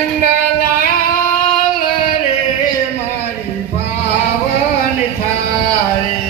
ચંડલાલ રે મારી પાવન થારે